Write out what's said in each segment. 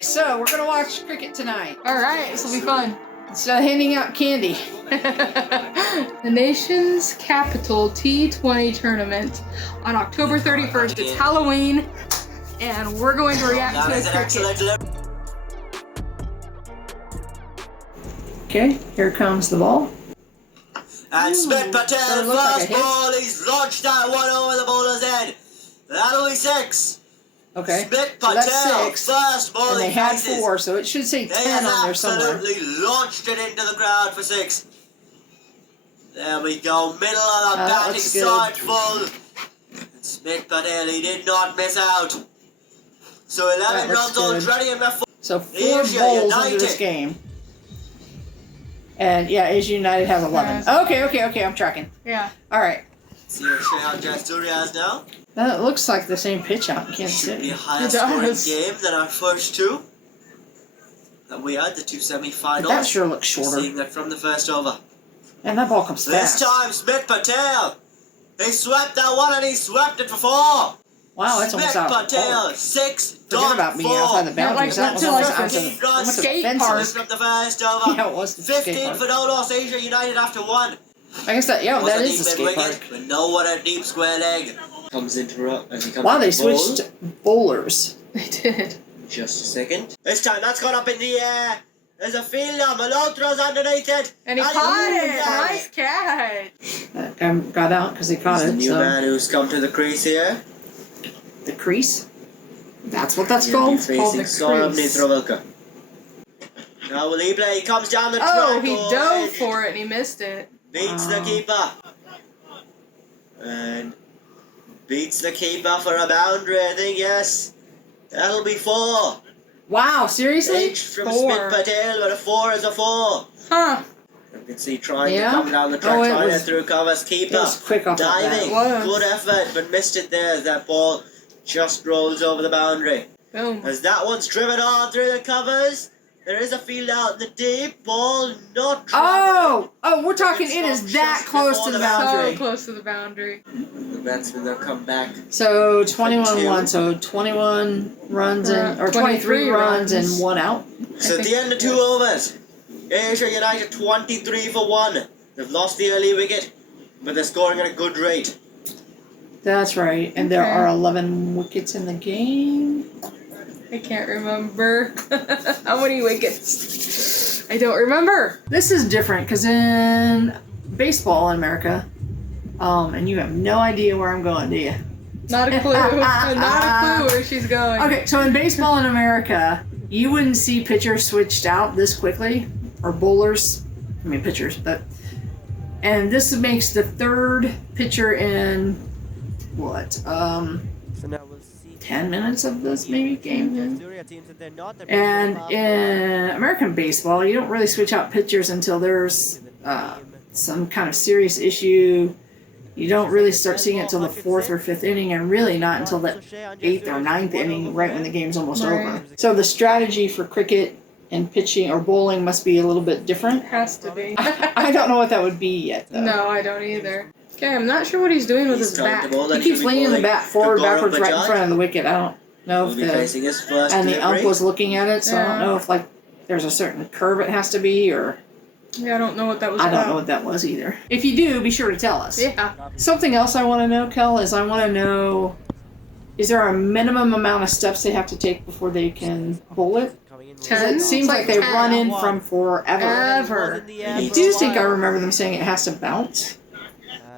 So, we're gonna watch cricket tonight. Alright, this will be fun. Instead of handing out candy. The nation's capital T20 tournament on October 31st. It's Halloween, and we're going to react to cricket. Okay, here comes the ball. And Smith Patel, first ball, he's launched that one over the bowler's head. That'll be 6. Okay, Smith so Patel, that's 6. first ball, And they had 4, so it should say 10 on there somewhere. Absolutely launched it into the crowd for 6. There we go, middle of the batting side full. And Smith Patel, he did not miss out. So 11 runs already in the 4. So 4 bowls into this game. And yeah, Asia United has 11. Okay, I'm tracking. Yeah. Alright. See what Shreya Jasturi has now. That looks like the same pitch out in Kansas Should City. be a higher scoring game than our first 2. That we had, the 2 semi-finals. That sure looks shorter. Seeing that from the first over. And that ball comes fast. This time, Smith Patel. He swept that one and he swept it for 4. Wow, that's almost out. Smith Patel, 6. Forget about me outside the boundaries. That was almost out to the skate park. From the first over. Yeah, it was the 15 skate park. for no loss, Asia United after 1. I guess that, yeah, that is the skate park. But no one a deep square leg. Comes into as he comes Wow, they to bowl. switched bowlers. They did. Just a second. This time, that's gone up in the air. There's a fielder. Malhotra's underneath it. And he caught it. Nice catch. That guy got out because he caught He's it. the new man who's come to the crease here. The crease? That's what that's He'll called? be facing Sorum Nitrovilka. Now will he play? He comes down the track. Oh, he dove for it and he missed it. Beats the keeper. And beats the keeper for a boundary, I think, yes. That'll be 4. Wow, seriously? H from Smith Patel, but a 4 is a 4. Huh. You can see trying to come down the track, trying to through covers, keeper. It was quick off diving. Good effort, but missed it there as that ball just rolls over the boundary. Boom. As that one's driven on through the covers. There is a field out in the deep. Ball not Oh, we're talking it is that close to the boundary. So close to the boundary. The batsman will come back. So 21-1, so 21 runs and or 23 runs and 1 out. So at the end of 2 overs, Asia United 23 for 1. They've lost the early wicket, but they're scoring at a good rate. That's right, and there are 11 wickets in the game. I can't remember. How many wickets? I don't remember. This is different because in baseball in America, and you have no idea where I'm going, do you? Not a clue. Not a clue where she's going. Okay, so in baseball in America, you wouldn't see pitchers switched out this quickly, or bowlers. I mean pitchers, but and this makes the 3rd pitcher in what? So now we'll see 10 minutes of this maybe game. And in American baseball, you don't really switch out pitchers until there's some kind of serious issue. You don't really start seeing it until the 4th or 5th inning, and really not until the 8th or 9th inning, right when the game's almost over. So the strategy for cricket and pitching or bowling must be a little bit different. Has to be. I don't know what that would be yet, though. No, I don't either. Okay, I'm not sure what he's doing with his bat. He keeps leaning the bat forward, backwards, right in front of the wicket. I don't know if the ump was looking at it, so I don't know if like there's a certain curve it has to be, or yeah, I don't know what that was. I don't know what that was either. If you do, be sure to tell us. Yeah. Something else I want to know, Kel, is I want to know, is there a minimum amount of steps they have to take before they can bowl it? 10? It seems like they run in from forever. I do think I remember them saying it has to bounce.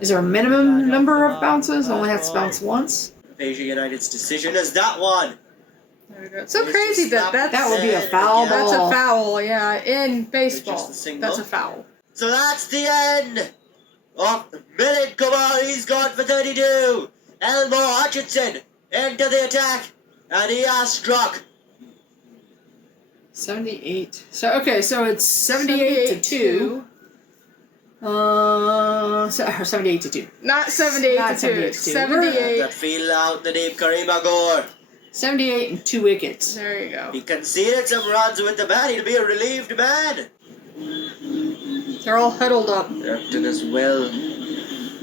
Is there a minimum number of bounces? Only has to bounce once? Asia United's decision is that one. There we go. It's so crazy that would be a foul ball. That's a foul, yeah. In baseball, that's a foul. So that's the end of the minute. Come on, he's gone for 32. Elmore Hutchinson into the attack, and he has struck. 78. So okay, so it's 78 to 2. 78 to 2. Not 78 to 2. 78. That field out the deep, Karima Gore. 78 and 2 wickets. There you go. He conceded some runs with the bat. He'll be a relieved man. They're all huddled up. Captain as well.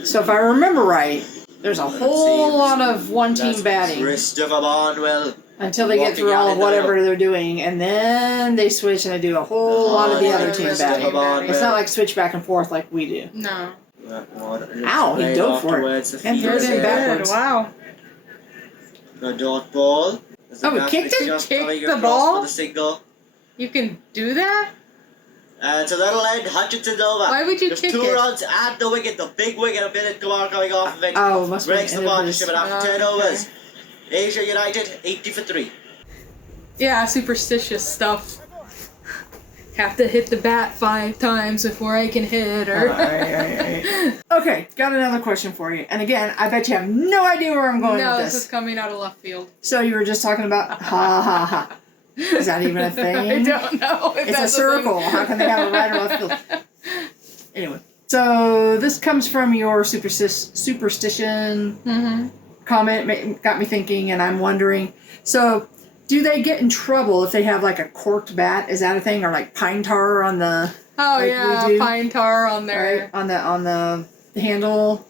So if I remember right, there's a whole lot of one-team batting. Christopher Barnwell. Until they get through all of whatever they're doing, and then they switch and they do a whole lot of the other team batting. It's not like switch back and forth like we do. No. Ow, he dove for it. And threw it in backwards. Wow. The dot ball. Oh, we kicked it? Just Kicked coming the across ball? for the single. You can do that? And so that'll end Hutchinson's over. Why would you Just kick 2 it? runs at the wicket, the big wicket, a minute coming off of it. Oh, must be Breaks the partnership and after 10 okay. overs. Asia United 80 for 3. Yeah, superstitious stuff. Have to hit the bat 5 times before I can hit her. Alright. Okay, got another question for you. And again, I bet you have no idea where I'm going No, with this this. is coming out of left field. So you were just talking about ha ha ha. Is that even a thing? I don't know. If It's that's a circle. thing. How can they have a right or left field? Anyway, so this comes from your superstition comment. Got me thinking, and I'm wondering. So, do they get in trouble if they have like a corked bat? Is that a thing, or like pine tar on the? Oh like yeah, we do, pine tar on there. right on the handle,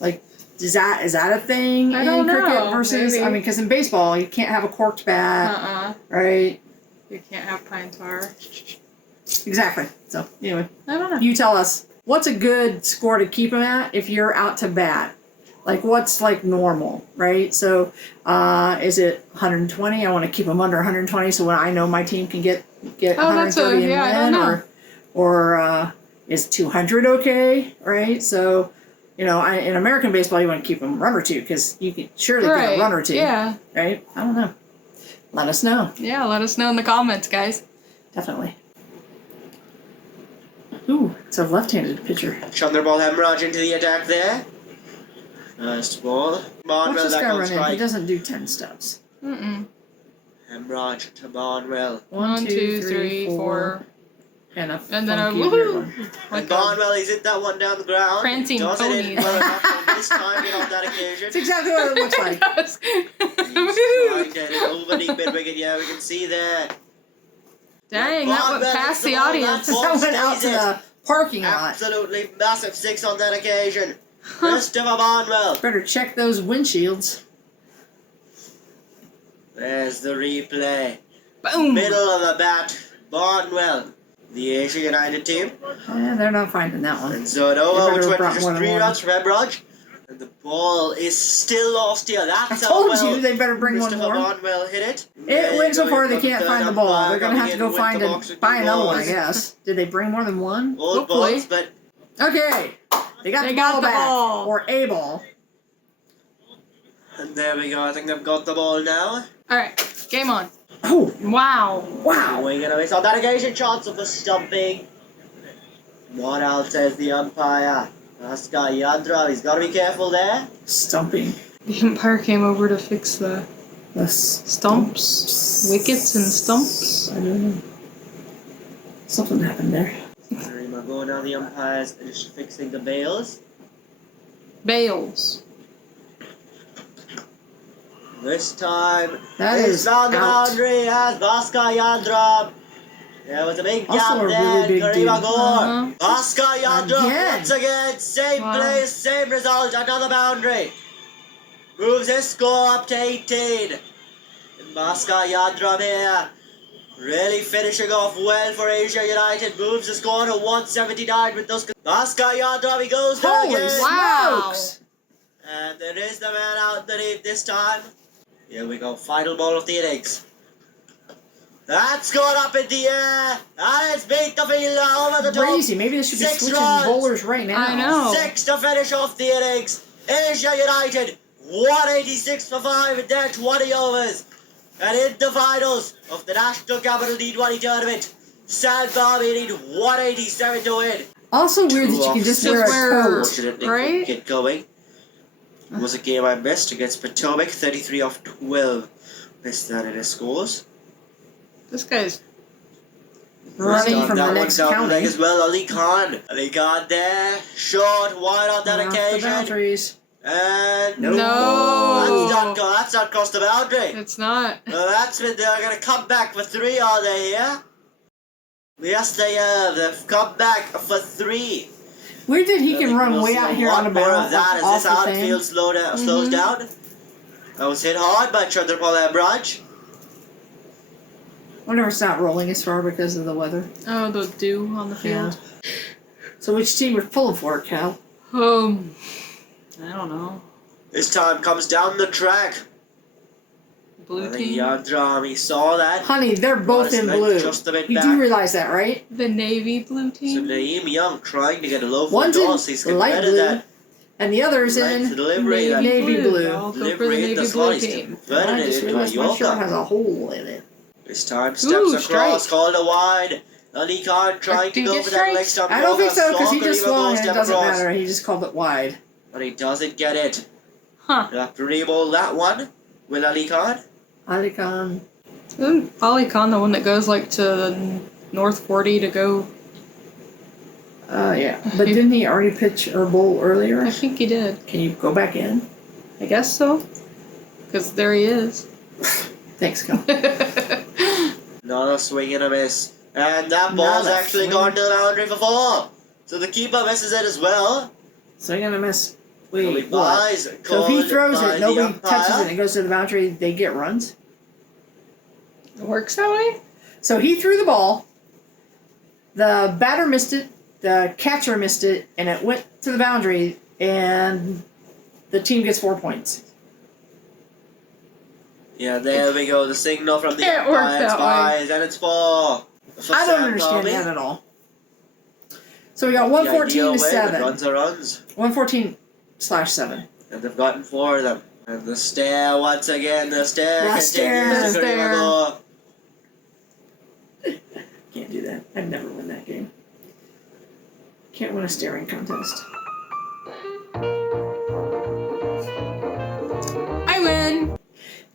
like. Is that a thing I in don't cricket know, versus? maybe. I mean, because in baseball you can't have a corked bat, right? You can't have pine tar. Exactly. So anyway, I don't know. you tell us what's a good score to keep them at if you're out to bat. Like what's like normal, right? So is it 120? I want to keep them under 120, so when I know my team can get 130 and I win, don't know. or is 200 okay, right? So. You know, in American baseball, you want to keep them run or two because you can surely get a run or two. Yeah. Right? I don't know. Let us know. Yeah, let us know in the comments, guys. Definitely. Ooh, it's a left-handed pitcher. Chandrabal Hemraj into the attack there. Nice ball. Watch Monwell this back guy on run in. He strike. doesn't do 10 steps. Hemraj to Monwell. 1, 2, 3, 4. And And then a funky weird woohoo! one. Like And Monwell, he's hit that one down the ground. Prancing Does it in ponies. well enough on this time on that occasion. It's exactly what it looks like. He's trying to hit it over the mid-wicket. Yeah, we can see there. Dang, that went past the audience. That went out to the parking lot. Absolutely massive 6 on that occasion. Christopher Monwell. Better check those windshields. There's the replay. Boom! Middle of the bat. Monwell. The Asia United team. Yeah, they're not finding that one. And so They over, better which have went brought for just more than 3 one. runs from Hemraj. And the ball is still lost here. I That's how told well you they better bring one Christopher more. Monwell hit it. It went so far they Going can't from find the third ball. umpire, They're gonna have to go coming in find with the box with buy two another one, I balls. guess. Did they bring more than one? Old Hopefully. balls, but Okay, they got They the got ball the back, ball. or a ball. and there we go. I think they've got the ball now. Alright, game on. Oh, Wow. wow! We're gonna miss on that occasion. Chance of a stumping. What else says the umpire? Oscar Yadra. He's got to be careful there. Stumping. The umpire came over to fix the stumps, wickets and stumps. I don't know. Something happened there. Go now. The umpires are just fixing the bails. Bales. This time, That he's is found the out. boundary as Bhaskar Yadra. There was a big Also gap a really there. big Karima dude. Gore. Bhaskar Yadra Again. once again. Same Wow. place, same result. Another boundary. Moves his score up to 18. And Bhaskar Yadra here. Really finishing off well for Asia United. Moves the score to 179 with those. Bhaskar Yadra, he goes there Holy again. Wow. smokes! And there is the man out underneath this time. Here we go, final ball of the innings. That's gone up in the air, and it's beat the fielder over the top. Crazy. Maybe they should be 6 switching runs. bowlers right now. I know. 6 to finish off the innings. Asia United, 186 for 5 in their 20 overs. And in the finals of the National Capital T20 tournament, SAMP need 187 to win. Also weird that you can just wear a coat. Unfortunately, Right? couldn't get going. It was a game I missed against Potomac, 33 off 12. Missed that in his scores. This guy's Running from the that next one down the leg county. as well. Ali Khan there, short, wide on that Off the occasion. boundaries. And No. No. that's not crossed the boundary. It's not. The batsmen, they're going to come back for 3, are they here? Yes, they have. They've come back for 3. Weird that he I can think run we'll way see out a here lot on a more bound of that off as this the thing. outfield slows down. That was hit hard by Chandrapal Hemraj. wonder if it's not rolling as far because of the weather. Oh, the dew on the field. Yeah. So which team are pulling for, Cal? I don't know. This time comes down the track. Blue I think team? Yadram, he saw that. Honey, they're both in blue. Just a bit You back. do realize that, right? The navy blue So team? Naeem Young trying to get a low full One's toss. in He's light converted blue, that. and the other's Right, in the delivery, that navy blue. I'll go for the delivery in navy the blue slot. He's team. converted I it just into a realized my shirt yoga. has a hole in it. This time steps Ooh, across, strike. called a wide. Ali Khan trying Do to you go get for that leg strikes? stump I don't think yoga. so, because he Stalker just even swung goes and it step doesn't across. matter. He just called it wide. But he doesn't get it. Huh. He'll have to re-bowl that one. Will Ali Khan? Ali Khan. Isn't Ali Khan the one that goes like to the North 40 to go? Yeah. But didn't he already pitch or bowl earlier? I think he did. Can you go back in? I guess so. Because there he is. Thanks, Cal. Another swing and a miss. And that Another ball's actually swing. gone to the boundary for 4. So the keeper misses it as well. So you're gonna miss. Nobody Wait, what? buys, So if called he throws by it, the nobody umpire. touches it, and it goes to the boundary, they get runs? It works that way? So he threw the ball, the batter missed it, the catcher missed it, and it went to the boundary, and the team gets 4 points. Yeah, there we go. The signal from the It worked umpire. It's that way. 5, and it's 4. For I don't Sam understand Tommy. that at all. So we got The 114 ideal to way, 7. but runs are runs. 114/7. And they've gotten 4 of them. And the stare once again. The stare The continues stare. to Stare. go. Can't do that. I'd never win that game. Can't win a staring contest. I win!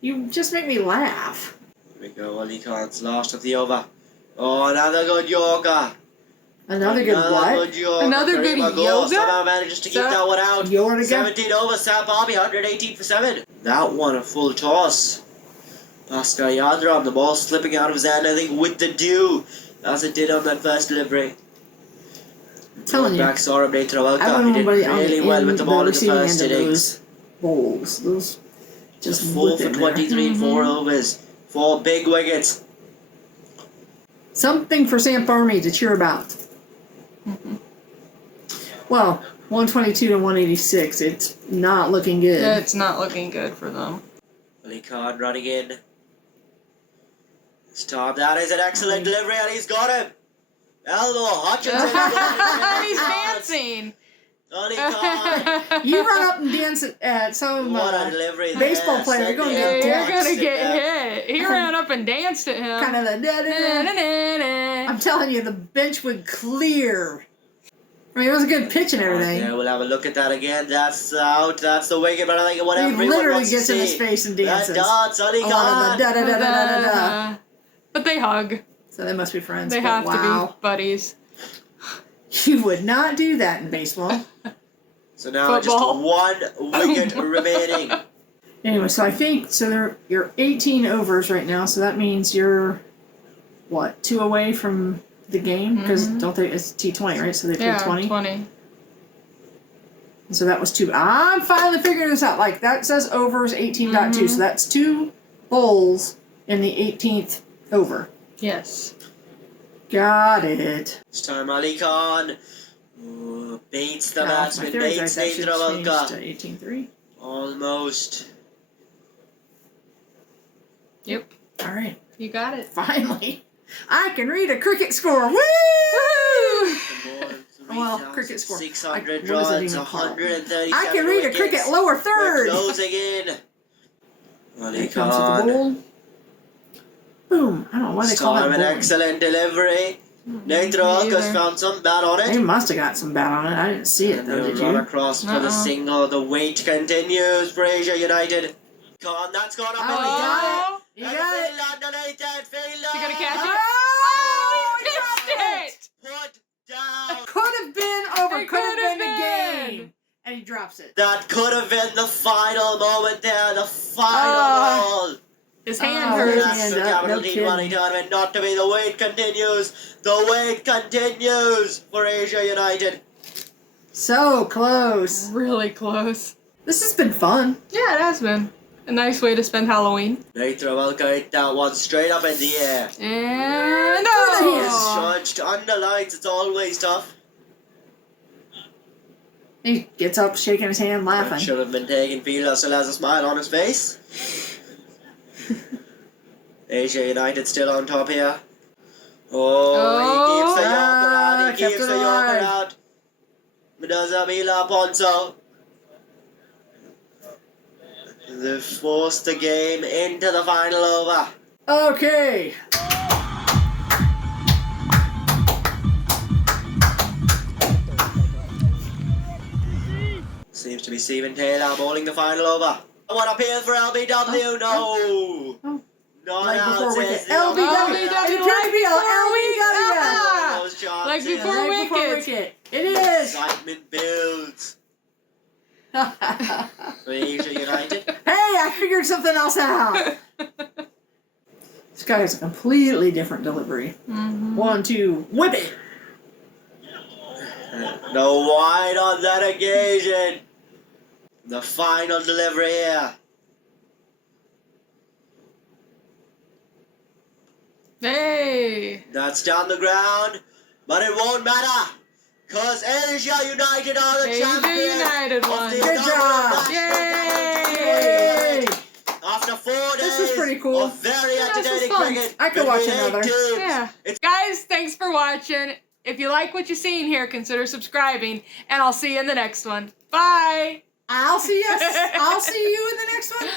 You just make me laugh. Here we go. Ali Khan's last of the over. Oh, another good yoga. Another good what? Good yoga. Another good Karima Ghosh yoga? somehow manages to keep So- that one out. Yoga? 17 over. Sam Bobby, 118 for 7. That one a full toss. Pascal Yadram, the ball slipping out of his hand, I think, with the dew, as it did on that first delivery. Telling you. Back Saurabh I Netrawalka. wouldn't He want did anybody on really well with the ball in the receiving first end of innings. those bowls. Those just 4 whip for in there. 23 and 4 overs. 4 big wickets. Something for Sam Farmy to cheer about. Well, 122 to 186. It's not looking good. It's not looking good for them. Ali Khan running in. This time, that is an excellent delivery, and he's got him. Elmo Hutchinson. He's dancing! Ali Khan. You run up and dance at some What a delivery there. baseball player, you're gonna Yeah, get you're danced. gonna get hit. He ran up and danced at him. kind of the Da-da-da. I'm telling you, the bench would clear. I mean, it was a good pitch and everything. Yeah, we'll have a look at that again. That's out. That's the wicket, but I think what He everyone literally wants to gets in his see. face and That dances. dance, Ali A lot of the Khan. da-da-da-da-da-da. But they hug. So they must be friends. They but have to wow. be buddies. You would not do that in baseball. So now Football. just 1 wicket remaining. Anyway, so I think you're 18 overs right now, so that means you're what, 2 away from the game? Because don't they? It's T20, right? So they play Yeah, 20. 20. So that was 2. I'm finally figuring this out. Like that says overs 18.2, so that's 2 bowls in the 18th over. Yes. Got it. This time Ali Khan beats the My batsman, theory is beats that should change Netrawalka. to 18.3. Almost. Yep. All right. You got it. Finally, I can read a cricket score. Woo! Well, cricket score. 600 What is it runs, even called? 137 I can read a wickets. cricket lower We're third. closing in. Ali Here comes with the Khan. bowl. Boom. I don't know why they call that Time an bowling. excellent delivery. Netrawalka's either. found some bat on They it. must have got some bat on it. I didn't see it And though, they'll did run you? across for the single. The wait continues for Asia United. Khan, that's gone up. Oh, and Oh, you got it. Underneath that fielder. you gonna catch it? Oh, he missed it! Put down. Could have been over. It Could have could been the have game. been. And he drops it. That could have been the final moment there. The final ball. His hand Oh, hurts. his That's hand the up, capital no T20 kidding. tournament. Not to be. The wait continues. The wait continues for Asia United. So close. Really close. This has been fun. Yeah, it has been. A nice way to spend Halloween. Later, will get that one straight up in the air. And Judged under lights, it's always tough. He gets up, shaking his hand, laughing. Should have been taking field, still has a smile on his face. Asia United still on top here. Oh, he keeps the Yorker out, he keeps the Yorker out. Mendoza Mila Ponzo. They forced the game into the final over. Okay. Seems to be Stephen Taylor bowling the final over. One appeal for LBW, no! Oh. Not Like out, before says wicket. the LBW. Like before wicket. It is. Excitement builds. Asia United. Hey, I figured something else out. This guy has a completely different delivery. 1, 2, whip it. No wide on that occasion. The final delivery here. Hey. That's down the ground, but it won't matter. Because Asia United are the Asia champions United of won. the Good job. Yay. After 4 days This was pretty cool. of very Yeah, this was entertaining fun. cricket. I could watch between another. 8 teams. Yeah. It's Guys, thanks for watching. If you like what you're seeing here, consider subscribing, and I'll see you in the next one. Bye. I'll see you in the next one.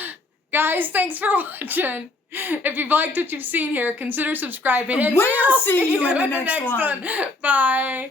Guys, thanks for watching. If you've liked what you've seen here, consider subscribing, and We'll see you in the next one. Bye.